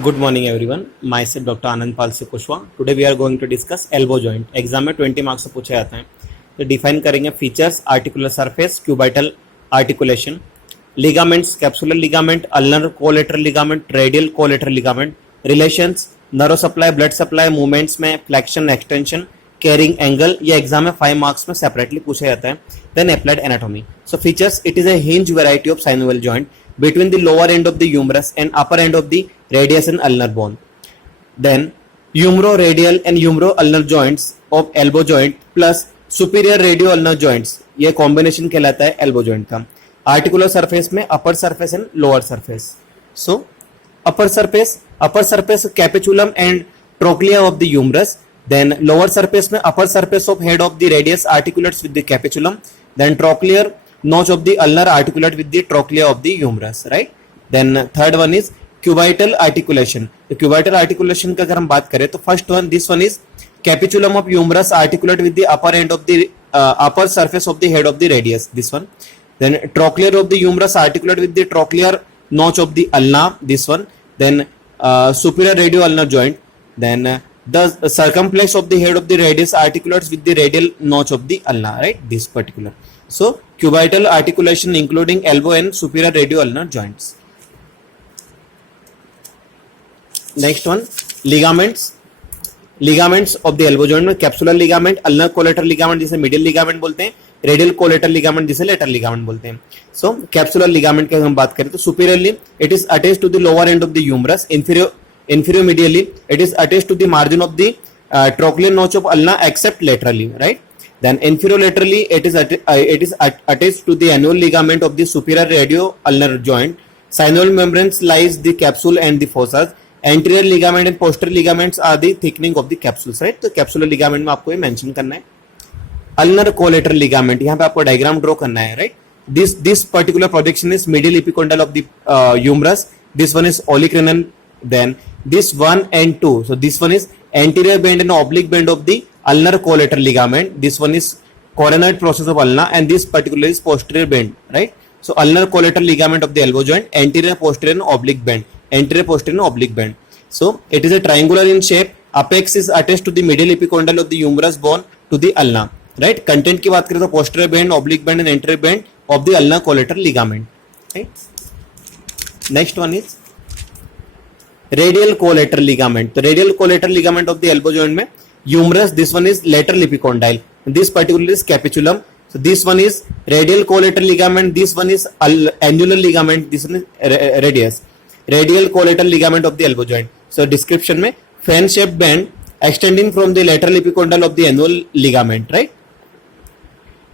Good morning everyone. Myself Dr. Anand Pal से Kushwaha. Today we are going to discuss elbow joint. Exam में 20 marks से पूछे जाते हैं. तो डिफाइन करेंगे features, articular surface, cubital articulation, ligaments, capsular ligament, ulnar collateral ligament, radial collateral ligament, relations, nerve supply, blood supply, movements में flexion, extension, carrying angle. ये exam में 5 मार्क्स में सेपरेटली पूछा जाता है. Then applied anatomy. So features, it is a hinge variety of synovial joint between the lower end of the humerus and upper end of the radius and ulnar bone. Then humeroradial and humeroulnar joints of elbow joint plus superior radioulnar joints, ये combination कहलाता है elbow joint का. Articular surface में upper surface and lower surface. So upper surface capitulum and trochlea of the humerus. Then lower surface में upper surface of head of the radius articulates with the capitulum. Then trochlear notch of the ulnar articulate with the trochlea of the humerus, right? Then third one is cubital articulation. तो cubital articulation का अगर हम बात करें तो first one, this one is capitulum of humerus articulate with the upper end of the upper surface of the head of the radius, this one. Then trochlear of the humerus articulate with the trochlear notch of the ulna, this one. Then superior radioulnar joint. Then the circumflex of the head of the radius articulates with the radial notch of the ulna, right? This particular. So cubital articulation including elbow and superior radioulnar joints. Next one, ligaments of the elbow joint में capsular ligament, ulnar collateral ligament जिसे medial ligament बोलते हैं, radial collateral ligament जिसे lateral ligament बोलते हैं. So capsular ligament की हम बात करें तो superiorly it is attached to the lower end of the humerus, inferior medially it is attached to the margin of the trochlear notch of ulna except laterally, right? Then inferolaterally it is attached to the annual ligament of the superior radioulnar joint. Synovial membranes lies the capsule and the fossas. Anterior ligament and posterior ligaments are the thickening of the capsules, right? तो capsular ligament में आपको ये mention करना है. Ulnar collateral ligament, यहाँ पे आपको diagram draw करना है, right? This particular projection is medial epicondyle of the humerus. This one is olecranon. Then this 1 and 2. So this one is anterior bend and oblique bend of the ulnar collateral ligament. This one is coronoid process of ulna, and this particular is posterior bend, right? So ulnar collateral ligament of the elbow joint, anterior, posterior and oblique bend, anterior, posterior and oblique bend. So it is a triangular in shape. Apex is attached to the medial epicondyle of the humerus bone to the ulna, right? Content की बात करें तो posterior bend, oblique bend and anterior bend of the ulnar collateral ligament, right? Next one is radial collateral ligament. The radial collateral ligament of the elbow joint में humerus, this one is lateral epicondyle, this particular is capitulum. So this one is radial collateral ligament, this one is annular ligament, this one is radius. Radial collateral ligament of the elbow joint. So description में fan shaped band extending from the lateral epicondyle of the annual ligament, right?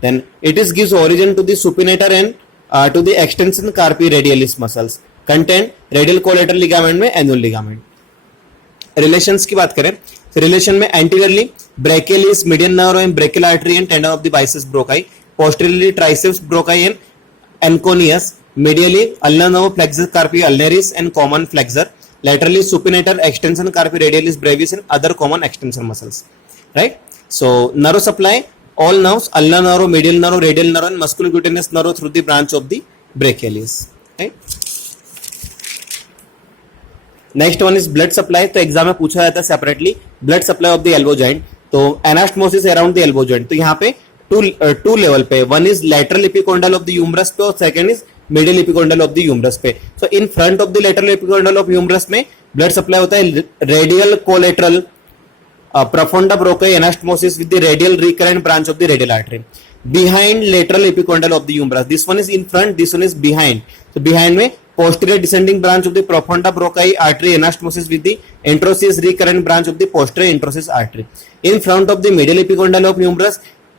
Then it is gives origin to the supinator and to the extension carpi radialis muscles. Content radial collateral ligament में annual ligament. Relations की बात करें तो relation में anteriorly brachialis, median nerve and brachial artery and tendon of the biceps brachii, posteriorly triceps brachii and anconeus, medially ulnar nerve flexor carpi ulnaris and common flexor, laterally supinator extension carpi radialis brevis and other common extensor muscles, right? So nerve supply, all nerves, ulnar nerve, medial nerve, radial nerve and musculocutaneous nerve through the branch of the brachialis, right? Next one is blood supply. तो exam में पूछा जाता है separately blood supply of the elbow joint. तो anastomosis around the elbow joint, तो यहाँ पे two level पे, one is lateral epicondyle of the humerus पे और second is middle epicondyle of the humerus पे. So in front of the lateral epicondyle of humerus में blood supply होता है radial collateral profonda brocchi anastomosis with the radial recurrent branch of the radial artery. Behind lateral epicondyle of the humerus, this one is in front, this one is behind. So behind में posterior descending branch of the profunda brocchi artery anastomosis with the anterosseous recurrent branch of the posterior anterosseous artery. In front of the medial epicondyle of humerus,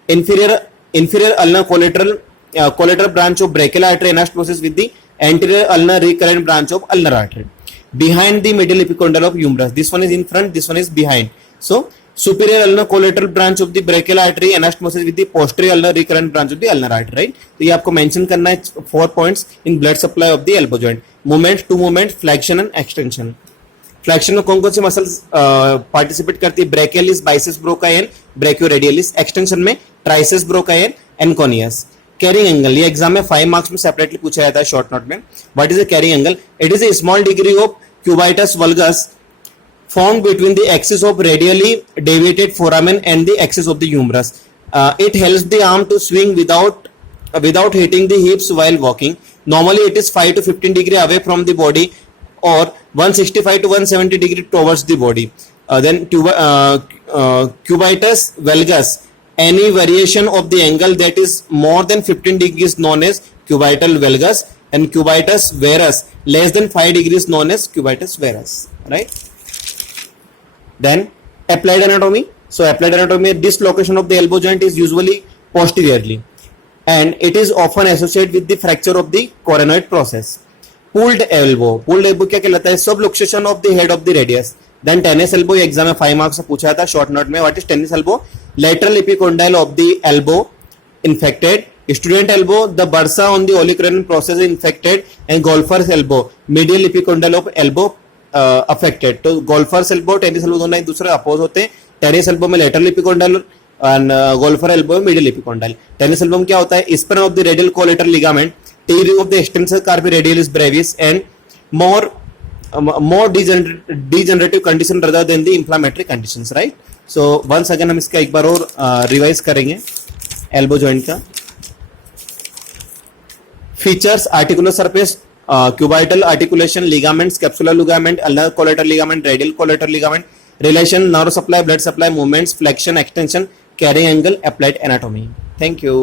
inferior ulnar collateral branch of brachial artery anastomosis with the anterior ulnar recurrent branch of ulnar artery. Behind the medial epicondyle of humerus, this one is in front, this one is behind. So superior ulnar collateral branch of the brachial artery anastomosis with the posterior ulnar recurrent branch of the ulnar artery, right? तो ये आपको mention करना है 4 points in blood supply of the elbow joint. Movement, 2 movements, flexion and extension. Flexion में कौन कौन सी muscles participate करती है? Brachialis, biceps brachii and brachioradialis. Extension में triceps brachii and anconeus. Carrying angle, ये एग्जाम में 5 मार्क्स में सेपरेटली पूछा जाता है शॉर्ट नोट में. What is a carrying angle? It is a small degree of cubitus valgus formed between the axis of radially deviated foramen and the axis of the humerus. It helps the arm to swing without hitting the hips while walking. Normally it is 5 to 15 degree away from the body or 165 to 170 degree towards the body. Then cubitus valgus, any variation of the angle that is more than 15 degrees known as cubital valgus, and cubitus varus less than 5 degrees known as cubitus varus, right? Then applied anatomy. So applied anatomy, dislocation of the elbow joint is usually posteriorly and it is often associated with the fracture of the coronoid process. Pulled elbow क्या कहलाता है? Subluxation of the head of the radius. Then tennis elbow, ये exam में 5 marks से पूछा था short note में. What is tennis elbow? Lateral epicondyle of the elbow infected. Student elbow, the bursa on the olecranon process is infected, and golfer's elbow, medial epicondyle of elbow affected. तो golfer's elbow, tennis elbow दोनों एक दूसरे oppose होते हैं. Tennis elbow में lateral epicondyle and golfer elbow में middle epicondyle. Tennis elbow में क्या होता है? Span of the radial collateral ligament, tearing of the extensor carpi radialis brevis, and more degenerative condition rather than the inflammatory conditions, right? So once again हम इसका एक बार और revise करेंगे elbow joint का. Features: articular surface, cubital articulation, ligaments, capsular ligament, ulnar collateral ligament, radial collateral ligament, relation, nerve supply, blood supply, movements, flexion, extension, carrying angle, applied anatomy. Thank you.